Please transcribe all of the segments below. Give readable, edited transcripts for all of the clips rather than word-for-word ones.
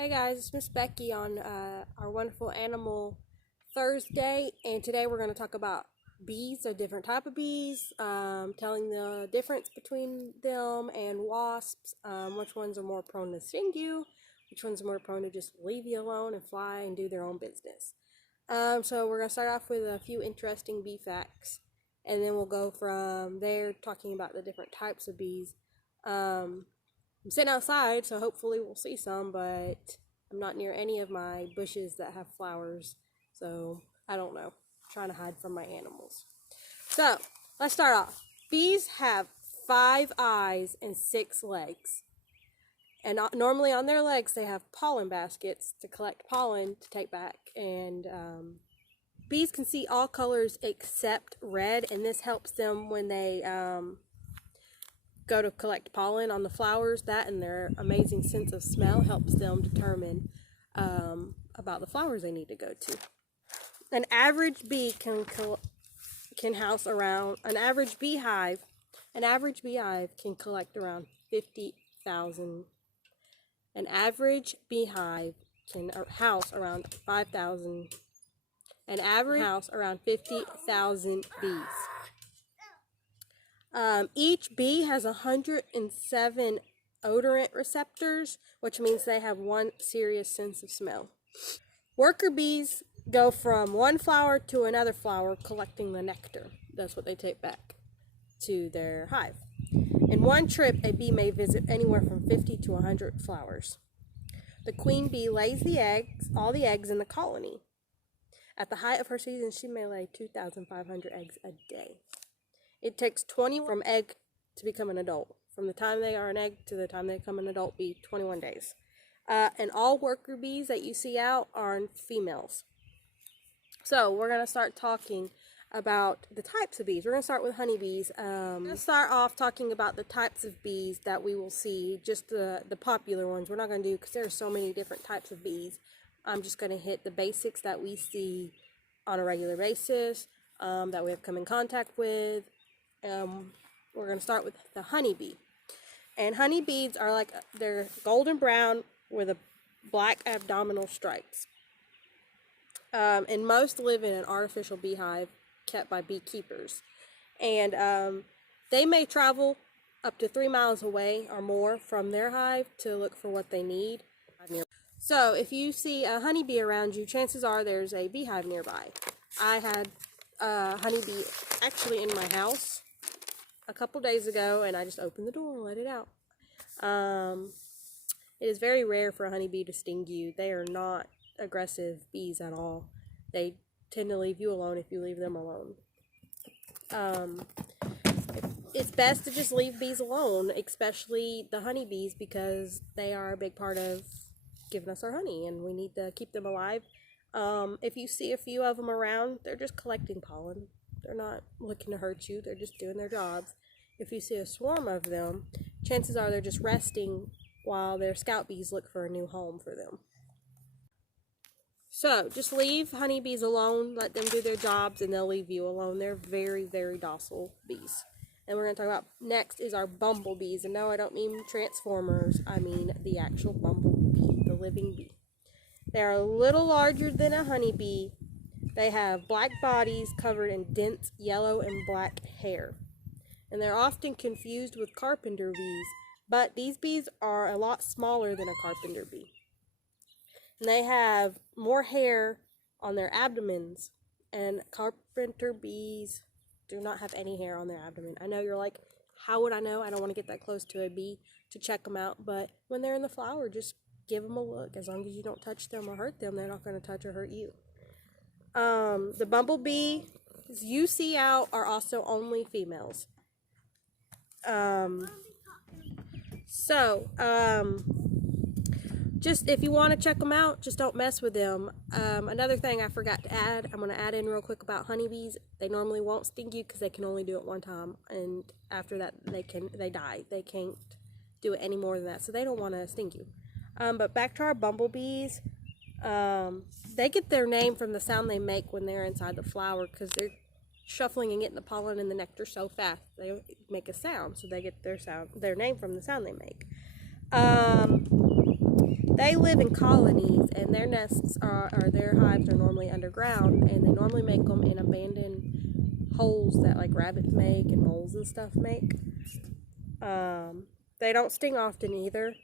Hey guys, it's Miss Becky on our wonderful Animal Thursday, and today we're going to talk about bees, a different type of bees, telling the difference between them and wasps, which ones are more prone to sting you, which ones are more prone to just leave you alone and fly and do their own business. So we're going to start off with a few interesting bee facts, and then we'll go from there talking about the different types of bees. I'm sitting outside, so hopefully we'll see some, but I'm not near any of my bushes that have flowers, so I don't know. I'm trying to hide from my animals. So, let's start off. Bees have 5 eyes and 6 legs. And normally on their legs they have pollen baskets to collect pollen to take back. And bees can see all colors except red, and this helps them when they go to collect pollen on the flowers. That and their amazing sense of smell helps them determine about the flowers they need to go to. An average bee can house around an average beehive can collect around 50,000. An average beehive can house around 5,000. An average house around 50,000 bees. Each bee has 107 odorant receptors, which means they have one serious sense of smell. Worker bees go from one flower to another flower collecting the nectar. That's what they take back to their hive. In one trip, a bee may visit anywhere from 50 to 100 flowers. The queen bee lays all the eggs in the colony. At the height of her season, she may lay 2,500 eggs a day. It takes 20 from egg to become an adult. From the time they are an egg to the time they become an adult bee, 21 days. And all worker bees that you see out are females. So we're going to start talking about the types of bees. We're going to start with honeybees. I'm going to start off talking about the types of bees that we will see, just the popular ones. We're not going to do, because there are so many different types of bees. I'm just going to hit the basics that we see on a regular basis, that we have come in contact with. We're going to start with the honeybee. And honeybees are they're golden brown with a black abdominal stripes. And most live in an artificial beehive kept by beekeepers. And they may travel up to 3 miles away or more from their hive to look for what they need. So if you see a honeybee around you, chances are there's a beehive nearby. I had a honeybee actually in my house a couple days ago, and I just opened the door and let it out. It is very rare for a honeybee to sting you. They are not aggressive bees at all. They tend to leave you alone if you leave them alone. It's best to just leave bees alone, especially the honeybees, because they are a big part of giving us our honey, and we need to keep them alive. If you see a few of them around, they're just collecting pollen. They're not looking to hurt you. They're just doing their jobs. If you see a swarm of them, chances are they're just resting while their scout bees look for a new home for them. So, just leave honeybees alone. Let them do their jobs, and they'll leave you alone. They're very, very docile bees. And we're going to talk about next is our bumblebees. And no, I don't mean Transformers. I mean the actual bumblebee, the living bee. They're a little larger than a honeybee. They have black bodies covered in dense yellow and black hair. And they're often confused with carpenter bees, but these bees are a lot smaller than a carpenter bee. And they have more hair on their abdomens, and carpenter bees do not have any hair on their abdomen. I know you're like, how would I know? I don't want to get that close to a bee to check them out, but when they're in the flower, just give them a look. As long as you don't touch them or hurt them, they're not going to touch or hurt you. The bumblebees you see out are also only females. Just if you want to check them out, just don't mess with them. Another thing I forgot to add, I'm going to add in real quick about honeybees. They normally won't sting you because they can only do it one time, and after that they die. They can't do it any more than that, so they don't want to sting you. But back to our bumblebees, they get their name from the sound they make when they're inside the flower, because they're shuffling and getting the pollen and the nectar so fast they make a sound, so they get their name from the sound they make. they live in colonies, and their nests or their hives are normally underground, and they normally make them in abandoned holes that like rabbits make and moles and stuff make. They don't sting often either.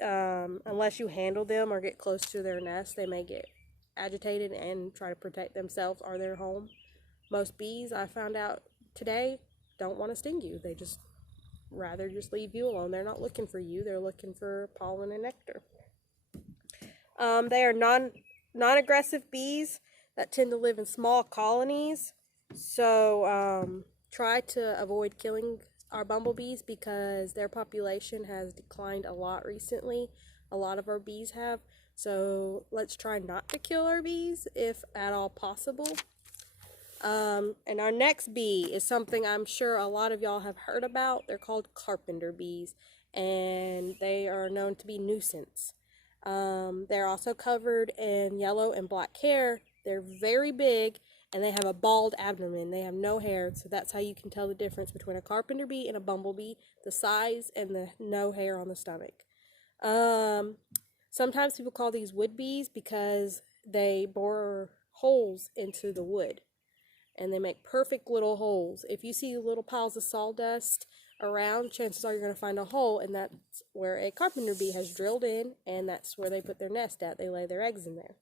Unless you handle them or get close to their nest, they may get agitated and try to protect themselves or their home. Most bees, I found out today, don't want to sting you. They just rather just leave you alone. They're not looking for you. They're looking for pollen and nectar. They are non-aggressive bees that tend to live in small colonies. So try to avoid killing our bumblebees because their population has declined a lot recently. A lot of our bees have. So let's try not to kill our bees if at all possible. And our next bee is something I'm sure a lot of y'all have heard about. They're called carpenter bees, and they are known to be nuisance. They're also covered in yellow and black hair. They're very big, and they have a bald abdomen. They have no hair, so that's how you can tell the difference between a carpenter bee and a bumblebee, the size and the no hair on the stomach. Sometimes people call these wood bees because they bore holes into the wood, and they make perfect little holes. If you see little piles of sawdust around, chances are you're going to find a hole, and that's where a carpenter bee has drilled in, and that's where they put their nest at. They lay their eggs in there.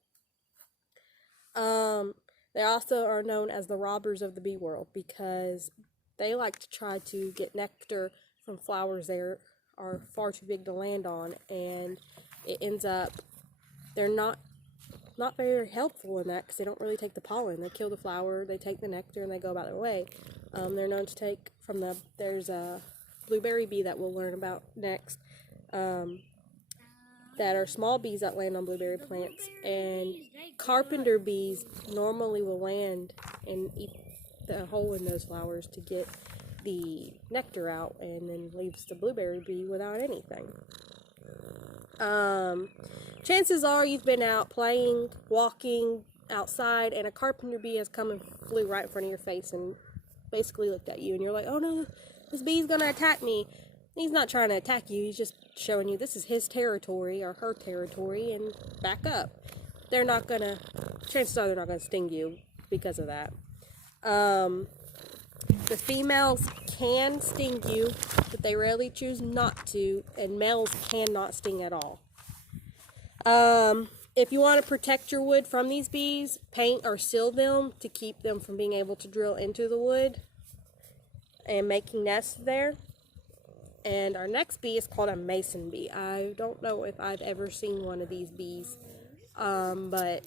They also are known as the robbers of the bee world because they like to try to get nectar from flowers that are far too big to land on, and it ends up they're not very helpful in that because they don't really take the pollen. They kill the flower, they take the nectar, and they go about their way. They're known to take from there's a blueberry bee that we'll learn about next, that are small bees that land on blueberry plants, and carpenter bees normally will land and eat the hole in those flowers to get the nectar out, and then leaves the blueberry bee without anything. Chances are you've been out playing, walking outside, and a carpenter bee has come and flew right in front of your face and basically looked at you, and you're like, oh no, this bee's gonna attack me. He's not trying to attack you, he's just showing you this is his territory or her territory, and back up. Chances are they're not gonna sting you because of that. The females can sting you, but they rarely choose not to, and males cannot sting at all. If you want to protect your wood from these bees, paint or seal them to keep them from being able to drill into the wood and making nests there. And our next bee is called a mason bee. I don't know if I've ever seen one of these bees, but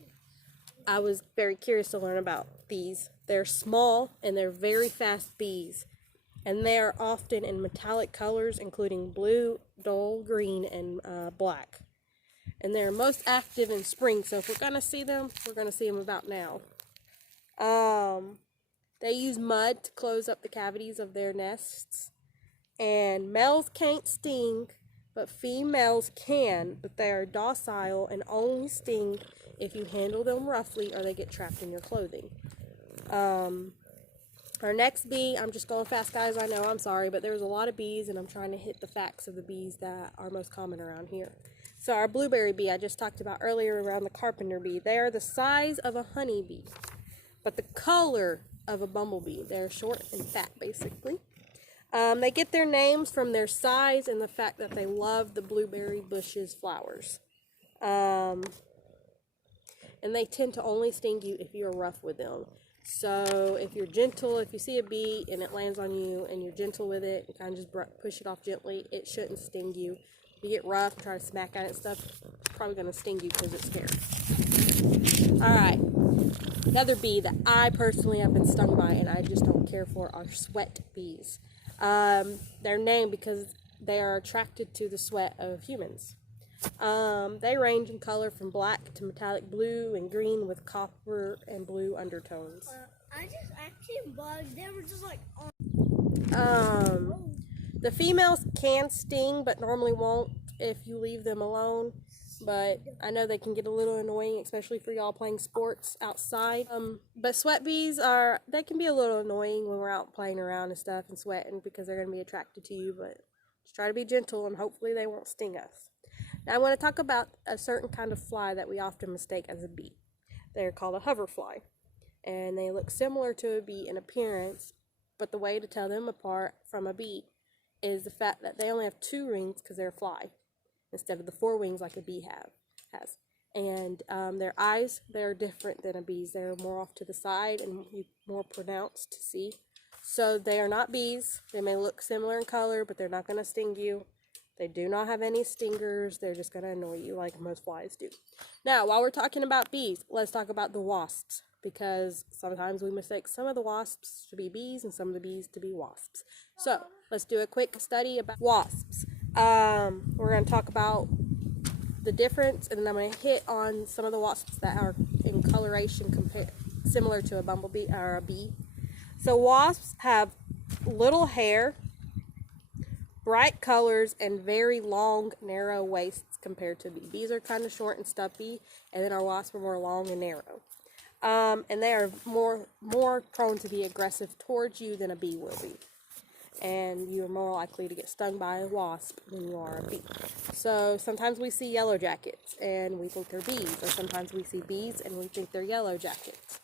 I was very curious to learn about these. They're small and they're very fast bees, and they are often in metallic colors including blue, dull green, and black. And they're most active in spring, so if we're going to see them, we're going to see them about now. They use mud to close up the cavities of their nests. And males can't sting, but females can, but they are docile and only sting if you handle them roughly or they get trapped in your clothing. Our next bee, I'm just going fast, guys, I know, I'm sorry, but there's a lot of bees, and I'm trying to hit the facts of the bees that are most common around here. So our blueberry bee I just talked about earlier around the carpenter bee, they are the size of a honeybee, but the color of a bumblebee. They're short and fat, basically. They get their names from their size and the fact that they love the blueberry bushes flowers. And they tend to only sting you if you're rough with them. So if you're gentle, if you see a bee and it lands on you and you're gentle with it and kind of just push it off gently, it shouldn't sting you. If you get rough, try to smack at it and stuff, it's probably going to sting you because it's scared. Alright, another bee that I personally have been stung by and I just don't care for are sweat bees. They're named because they are attracted to the sweat of humans. They range in color from black to metallic blue and green with copper and blue undertones. I seen bugs. They were just like the females can sting, but normally won't if you leave them alone. But I know they can get a little annoying, especially for y'all playing sports outside. But sweat bees they can be a little annoying when we're out playing around and stuff and sweating because they're going to be attracted to you. But just try to be gentle and hopefully they won't sting us. Now I want to talk about a certain kind of fly that we often mistake as a bee. They're called a hoverfly, and they look similar to a bee in appearance, but the way to tell them apart from a bee is the fact that they only have 2 wings because they're a fly instead of the 4 wings like a bee has. And their eyes, they're different than a bee's. They're more off to the side and more pronounced to see. So they are not bees. They may look similar in color, but they're not going to sting you. They do not have any stingers. They're just going to annoy you like most flies do. Now, while we're talking about bees, let's talk about the wasps, because sometimes we mistake some of the wasps to be bees and some of the bees to be wasps. So let's do a quick study about wasps. We're going to talk about the difference, and then I'm going to hit on some of the wasps that are in coloration similar to a bumblebee or a bee. So wasps have little hair, bright colors, and very long, narrow waists compared to bees. Bees are kind of short and stumpy, and then our wasps are more long and narrow. And they are more prone to be aggressive towards you than a bee will be. And you're more likely to get stung by a wasp than you are a bee. So sometimes we see yellow jackets and we think they're bees, or sometimes we see bees and we think they're yellow jackets.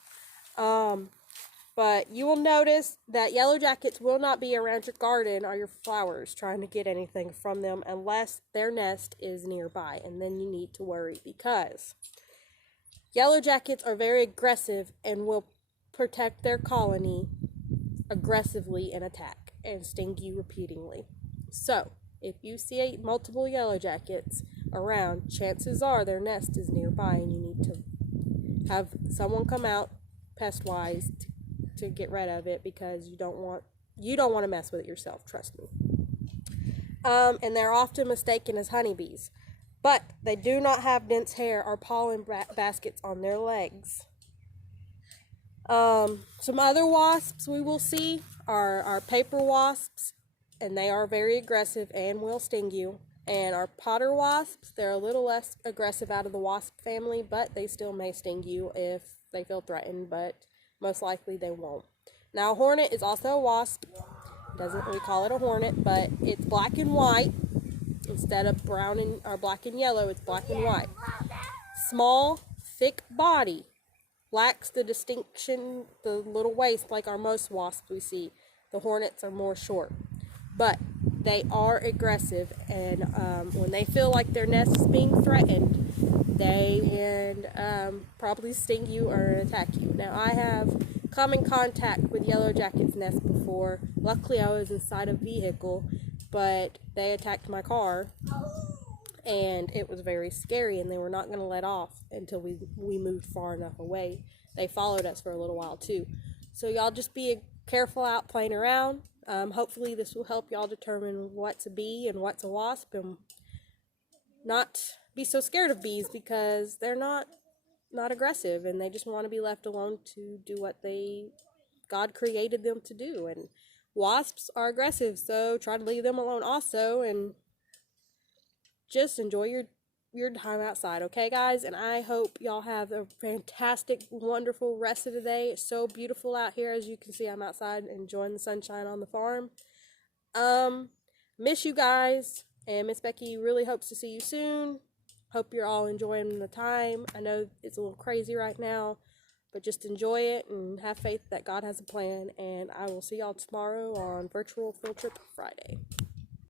But you will notice that yellow jackets will not be around your garden or your flowers trying to get anything from them unless their nest is nearby, and then you need to worry, because yellow jackets are very aggressive and will protect their colony aggressively and attack and sting you repeatedly. So if you see multiple yellow jackets around, chances are their nest is nearby, and you need to have someone come out pest-wise to get rid of it, because you don't want to mess with it yourself, trust me. And they're often mistaken as honeybees, but they do not have dense hair or pollen baskets on their legs. Some other wasps we will see are paper wasps, and they are very aggressive and will sting you. And our potter wasps, they're a little less aggressive out of the wasp family, but they still may sting you if they feel threatened, but most likely they won't. Now, a hornet is also a wasp. We call it a hornet, but it's black and white instead of brown or black and yellow. It's black and white. Small, thick body, lacks the distinction, the little waist like our most wasps we see. The hornets are more short, but they are aggressive, and when they feel like their nest is being threatened, they can probably sting you or attack you. Now, I have come in contact with yellow jackets' nests before. Luckily, I was inside a vehicle, but they attacked my car, and it was very scary, and they were not going to let off until we moved far enough away. They followed us for a little while too. So y'all just be careful out playing around. Hopefully this will help y'all determine what's a bee and what's a wasp, and not be so scared of bees, because they're not aggressive, and they just want to be left alone to do what God created them to do. And wasps are aggressive, so try to leave them alone also, and just enjoy your time outside, okay, guys? And I hope y'all have a fantastic, wonderful rest of the day. It's so beautiful out here. As you can see, I'm outside enjoying the sunshine on the farm. Miss you guys, and Miss Becky really hopes to see you soon. Hope you're all enjoying the time. I know it's a little crazy right now, but just enjoy it and have faith that God has a plan. And I will see y'all tomorrow on Virtual Field Trip Friday.